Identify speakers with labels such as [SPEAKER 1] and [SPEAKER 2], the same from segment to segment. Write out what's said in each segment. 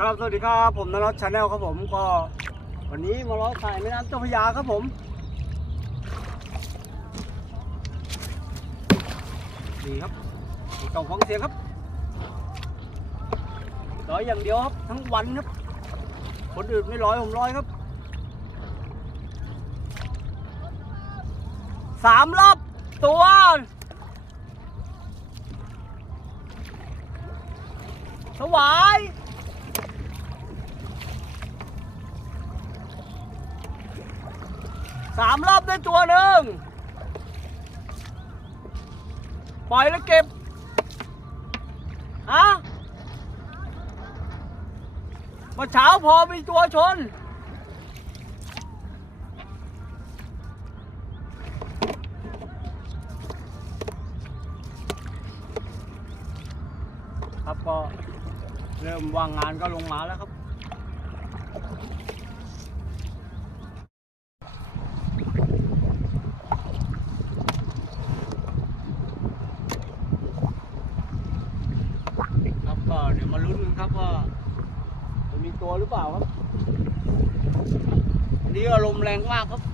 [SPEAKER 1] ครับสวัสดีครับผมนรสชาแนลครับผมก็ วันนี้มาล้อสายแม่น้ำเจ้าพระยาครับผมนี่ครับมีกล่องฟังเสียงครับร้อยอย่างเดียวครับทั้งวันครับคนอื่นไม่ร้อยผมร้อยครับสามรอบตัวสวาย สามรอบได้ตัวหนึ่งปล่อยแล้วเก็บฮะมาเช้าพอมีตัวชน ครับก็เริ่มวางงานก็ลงมาแล้วครับก็เดี๋ยวมาลุ้นกันครับว่าจะมีตัวหรือเปล่าครับวันนี้อารมณ์ แรงมากครับ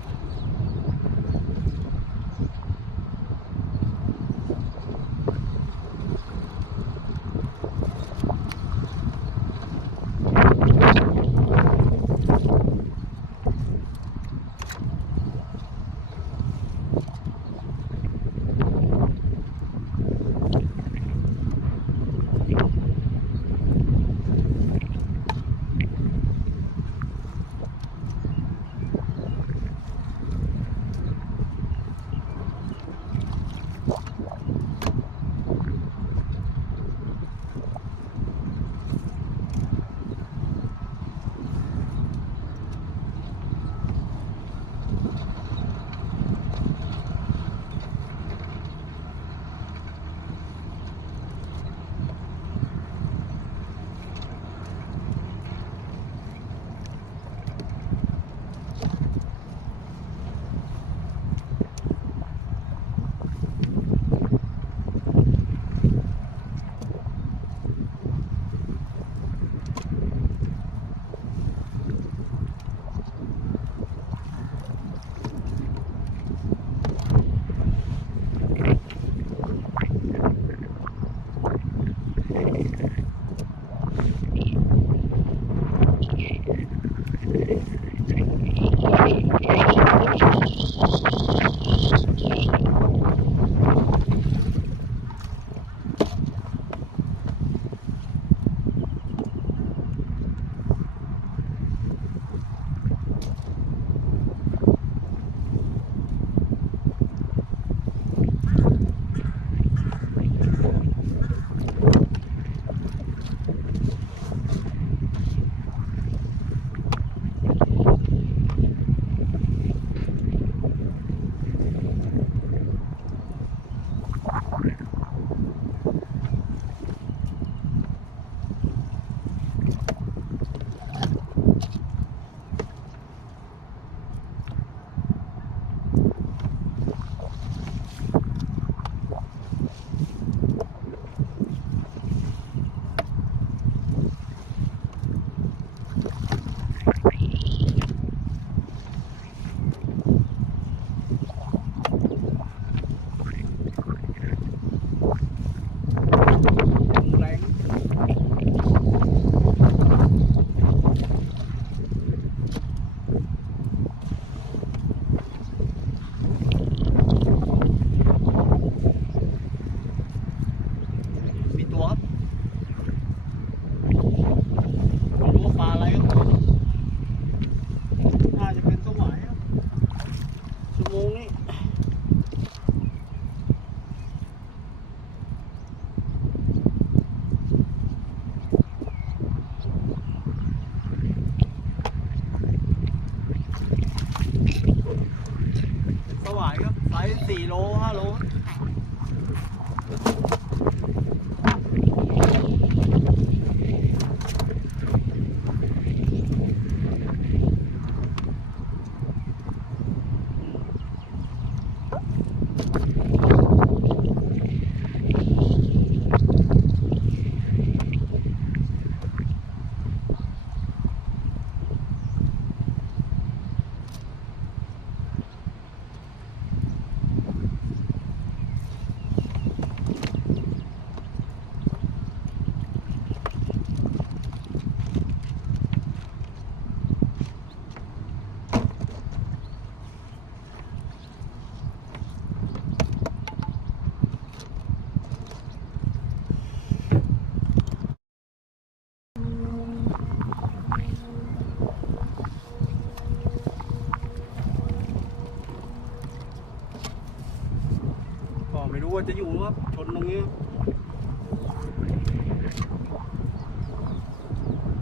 [SPEAKER 1] จะอยู่ครับชนตรงนี้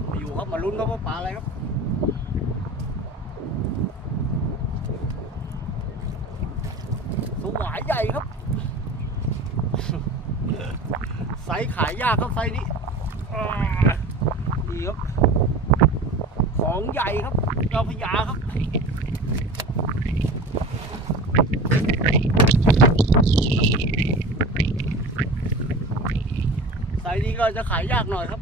[SPEAKER 1] ม่อยู่ครับมาลุ้นครับว่าปลาอะไรครับสวายใหญ่ครับไซส์ขายยากครับไซส์นี้อ่านี่ครับ ของใหญ่ครับเจ้าพญาครับ ไซส์นี้ก็จะขายยากหน่อยครับ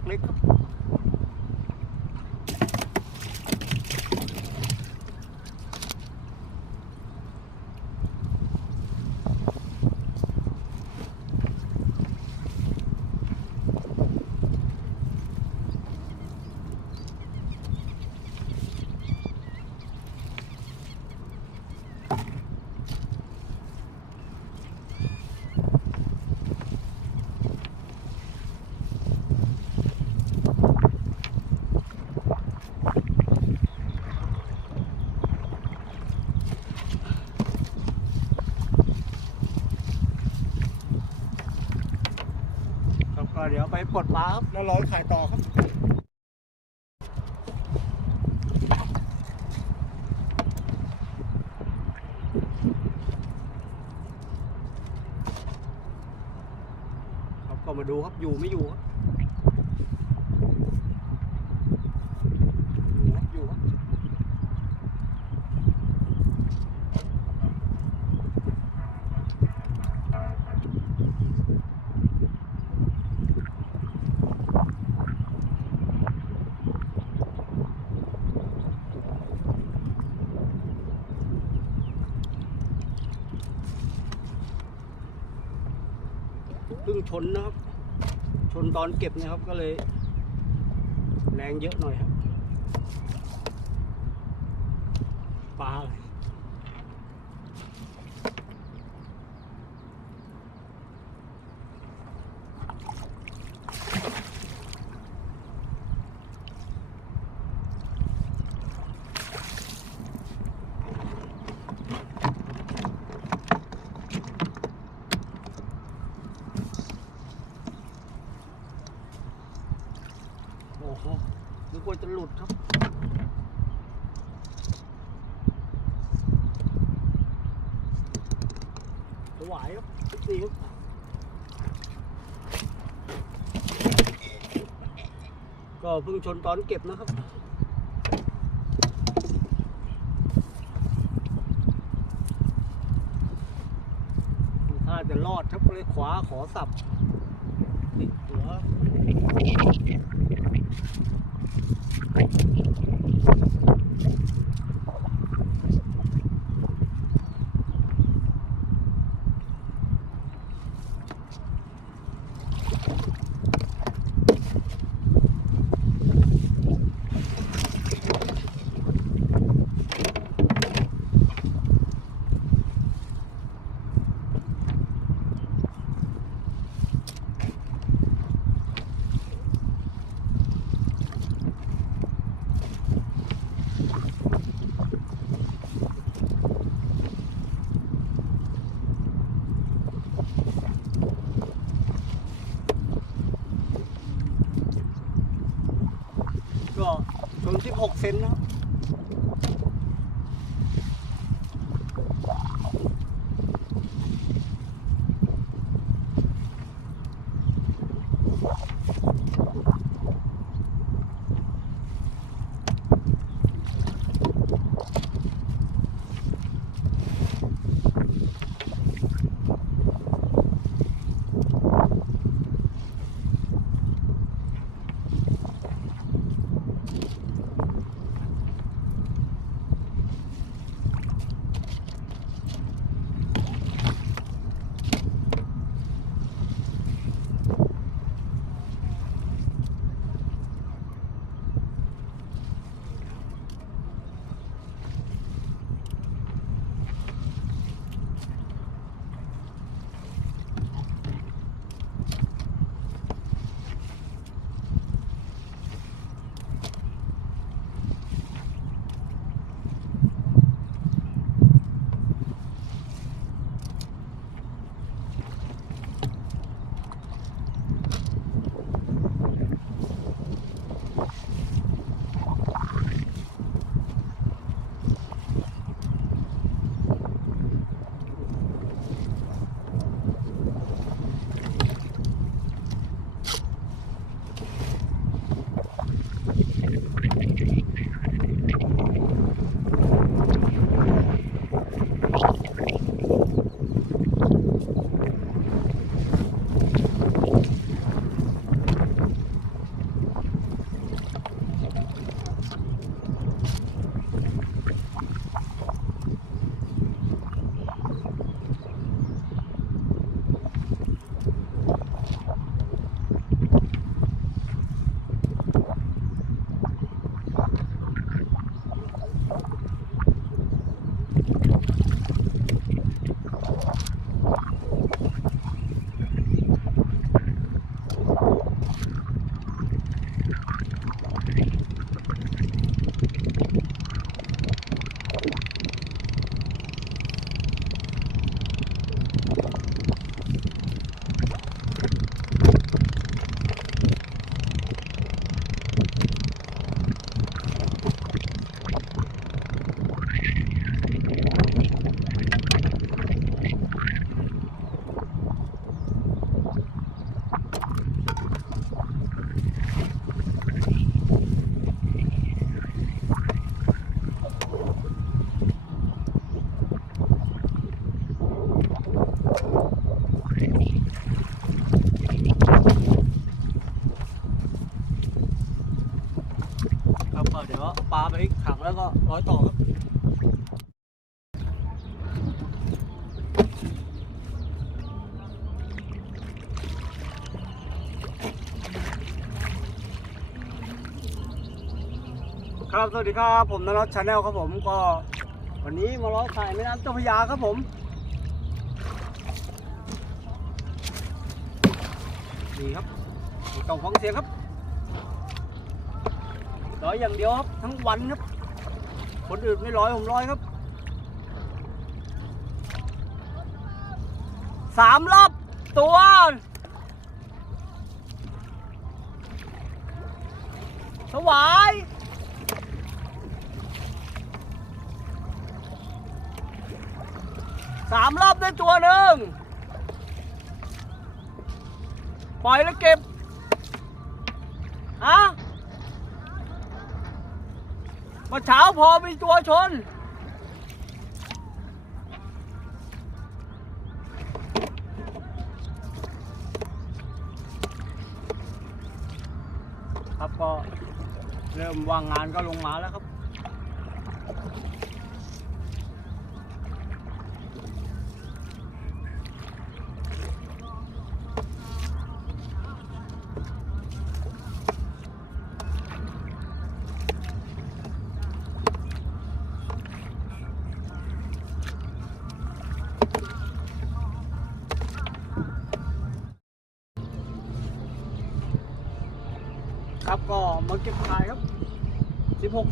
[SPEAKER 1] าคเล็กครับครับ กดปลาครับแล้วร้อยขายต่อครับก็มาดูครับ อยู่ไม่อยู่ครับ อยู่ครับ อยู่ครับ เพิ่งชนนะครับ ชนตอนเก็บนะครับ ก็เลย แรงเยอะหน่อยครับ ปลาอะไรโอ้โหนึกว่าจะหลุดครับ ถวายครับทุกทีครับ ก็เพิ่งชนตอนเก็บนะครับถ้าจะรอดครับก็เลยขวาขอสับติดหัว ก็ช น ครับสวัสดีครับผมนรสชาแนลครับผมก็ วันนี้มาล้อสายแม่น้ำเจ้าพระยาครับผม นี่ครับมีกล่องฟังเสียงครับร้อยอย่างเดียวครับทั้งวันครับ คนอื่นไม่ร้อยผมร้อยครับสามรอบตัวสวาย สามรอบได้ตัวหนึ่งปล่อยแล้วเก็บฮะมื่อเช้าพอมีตัวชน ครับก็เริ่มว่างงานก็ลงมาแล้วครับ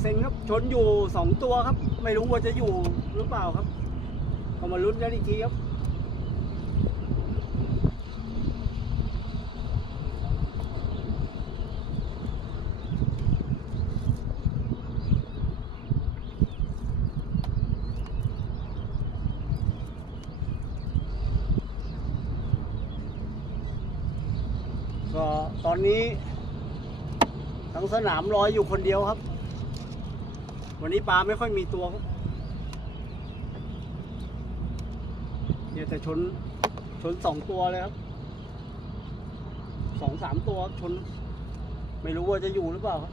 [SPEAKER 1] เซ็งครับชนอยู่สองตัวครับ ไม่รู้ว่าจะอยู่หรือเปล่าครับก็มาลุ้นกันอีกทีครับก็ตอนนี้ทั้งสนามรอยอยู่คนเดียวครับ วันนี้ปลาไม่ค่อยมีตัวเนี่ยแต่ชนชนสองตัวเลยครับสองสามตัวชน ไม่รู้ว่าจะอยู่หรือเปล่าครับ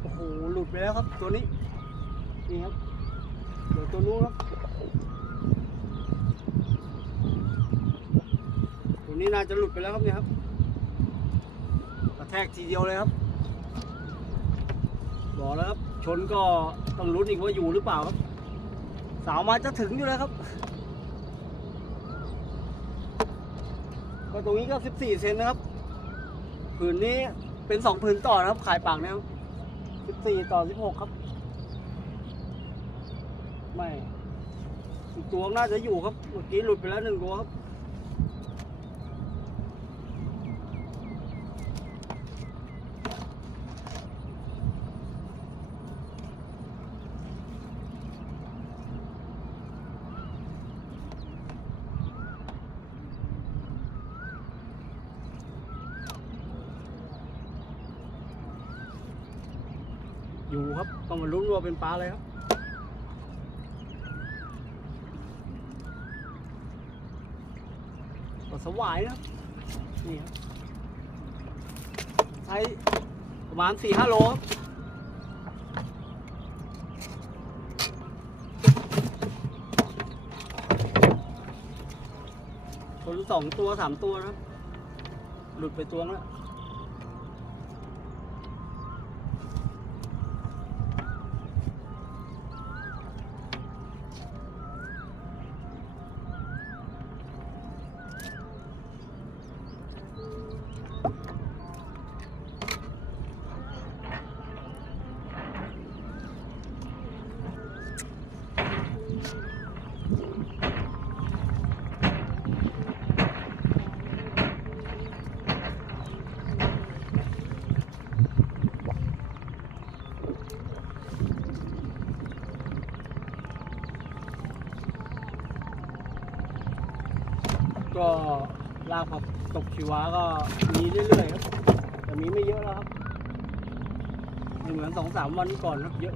[SPEAKER 1] โอ้โห หลุดไปแล้ว ครับ ตัวนี้ นี่ครับเดี๋ยวตัวนู้นครับ ตัวนี้น่าจะหลุดไปแล้วครับเนี่ยครับ กระแทกทีเดียวเลยครับ บอกแล้วครับ ชนก็ต้องลุ้นอีกว่าอยู่หรือเปล่าครับ สาวมาจะถึงอยู่แล้วครับ ก็ตรงนี้ก็ 14 เซนนะครับ ผืนนี้เป็นสองผืนต่อนะครับ ขายปากนะครับ สิบสี่ต่อสิบหกครับ ไม่อีกตัวน่าจะอยู่ครับ เมื่อกี้หลุดไปแล้วหนึ่งตัวครับ อยู่ ครับต้องมาลุ้นว่าเป็นปลาอะไรครับ ปลาสวายนะครับ นี่ครับใช้ประมาณสี่ห้าโลครับชนสองตัวสามตัวนะครับ หลุดไปตัวงแล้ว ก็ลากผักตกชีวาก็มีเรื่อยๆครับ แต่มีไม่เยอะแล้วครับ เหมือนสองสามวันก่อนครับเยอะ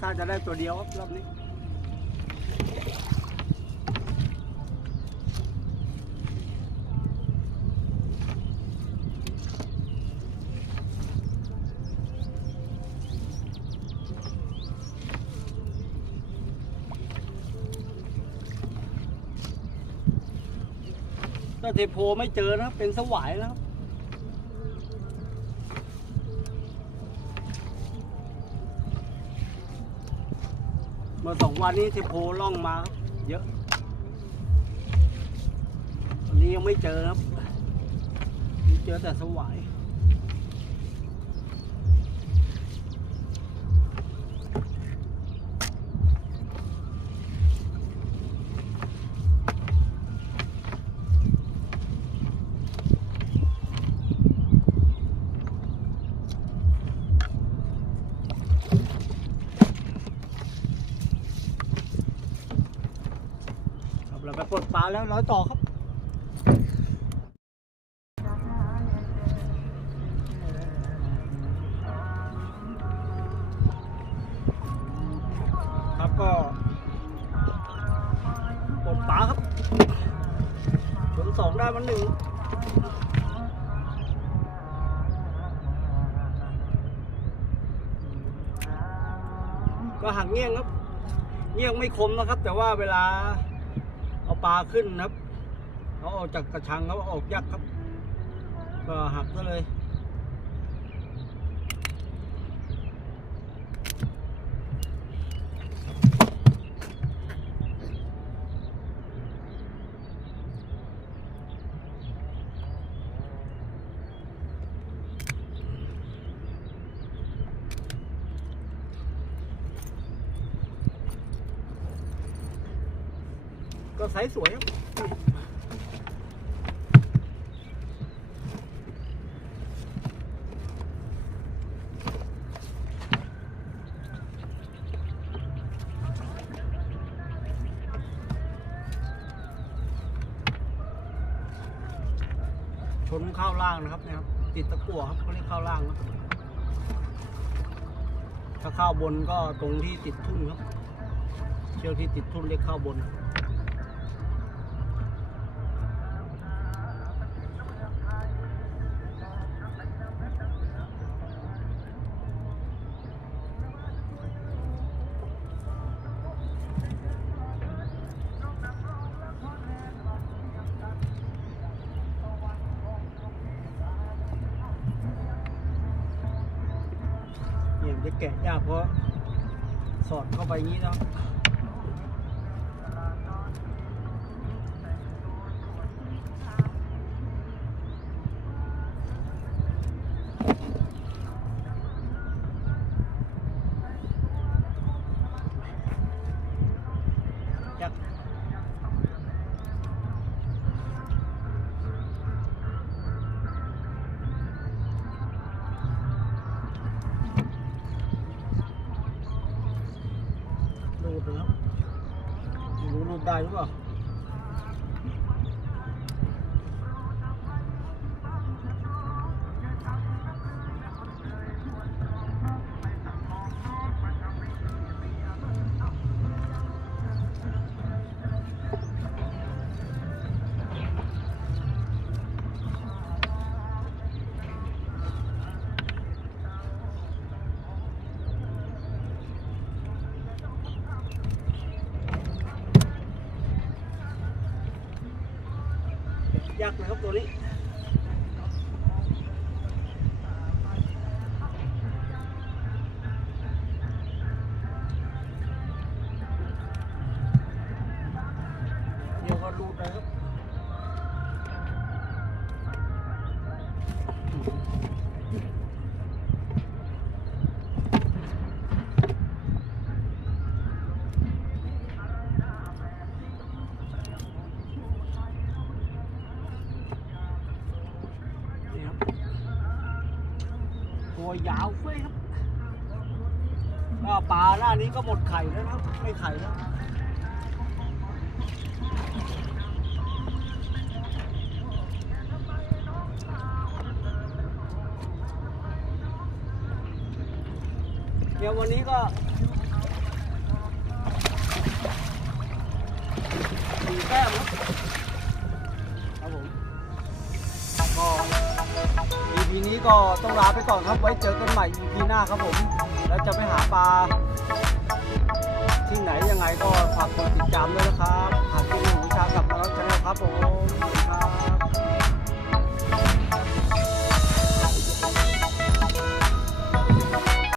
[SPEAKER 1] ถ้าจะได้ตัวเดียวรอบนี้ถ้าเทโพไม่เจอนะเป็นสวายนะครับ เมื่อสองวันนี้เทโพล่องมา เยอะวันนี้ยังไม่เจอครับนี่เจอแต่สวาย ครับเราไปปลดปลา แล้วร้อยต่อครับครับก็ปลดปลาครับชนสองได้มันหนึ่งก็หักเงี้ยงครับ เงี้ยงไม่คมนะครับ แต่ว่าเวลา ปลาขึ้นครับเขาออกจากกระชังเขาออกยักครับ ก็หักซะเลย ไซส์สวยชนข้าวล่างนะครับเนี่ยครับ ติดตะกั่วครับเขาเรียกข้าวล่างนะถ้าข้าวบนก็ตรงที่ติดทุ่นครับ เชือกที่ติดทุ่นเรียกข้าวบน เนี่ยมันจะแกะยากเพราะสอดเข้าไปอย่างนี้เนาะ ยากนะครับตัวนี้ วยาวเฟ้ยครับปลาหน้านี้ก็หมดไข่แล้วนะครับไม่ไข่แล้วเดี๋ยววันนี้ก็ นี้ก็ต้องลาไปก่อนครับไว้เจอกันใหม่ EP หน้าครับผม แล้วจะไปหาปลาที่ไหนยังไงก็ฝากกดติดตามด้วยนะครับหากที่มีวิชากับมาแล้วชาแนะครับผมสวัสดีครับ